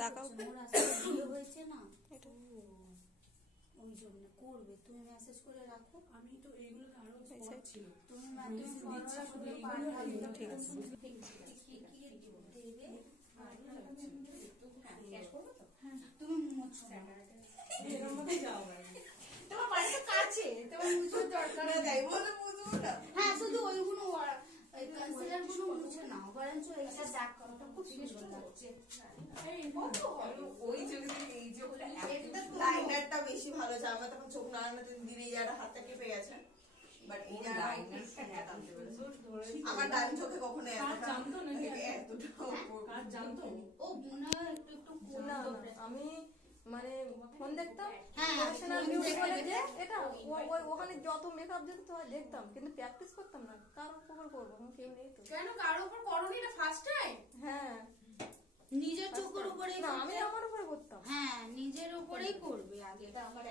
তাকাও ওর আজকে বিয়ে হয়েছে না, এটা ওই জন্য করবে। তুমি মেসেজ করে রাখো। আমি তো এইগুলো আরো স্পট ছিল, তুমি ফলোরা করে পাঠাবে। ঠিক আছে, কি দেবে ক্যাশ করবে তো? তুমি মুছো না, এর মধ্যে যাও তোমার বাড়ি তো কাছে, তোমার মুছোর দরকার নেই। তাই বলে মুছবো না? হ্যাঁ, শুধু ওইগুলো ওই কনসিলার গুলো মুছে নাও, বরঞ্চ এইটা দাগ করাটা খুব সুন্দর লাগছে। ওই চোখে এই চোখটা লাইনারটা বেশি ভালো যায়। আমার তখন চোখ নাড়ানো দিদি যারা হাতটা কেঁপে গেছে, বাট এই আমার ডান চোখে কখনো এতটা জানতো ও মনে হয় একটু একটু না, আমি মানে ফোন দেখতাম, এটা ওখানে যত মেকআপ দিত দেখতাম, কিন্তু প্র্যাকটিস করতাম না। কার উপর করবো? কেউ নেই তো। কেন কারোর উপর করনি? এটা ফার্স্ট টাইম? হ্যাঁ, নিজের চোখের উপরেই না, আমি আমার উপরে করতাম। হ্যাঁ, নিজের উপরেই করবে আগে।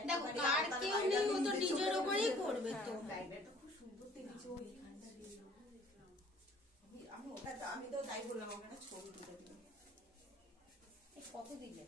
দেখো কার কেউ নেই, ও তো নিজের উপরেই করবে। তো লাইনারটা খুব সুন্দর দেখেছি ওইখানটা দিয়ে। আমি তো তাই বললাম, ওখানে ছবি তুলে দিলাম। কত দিলে?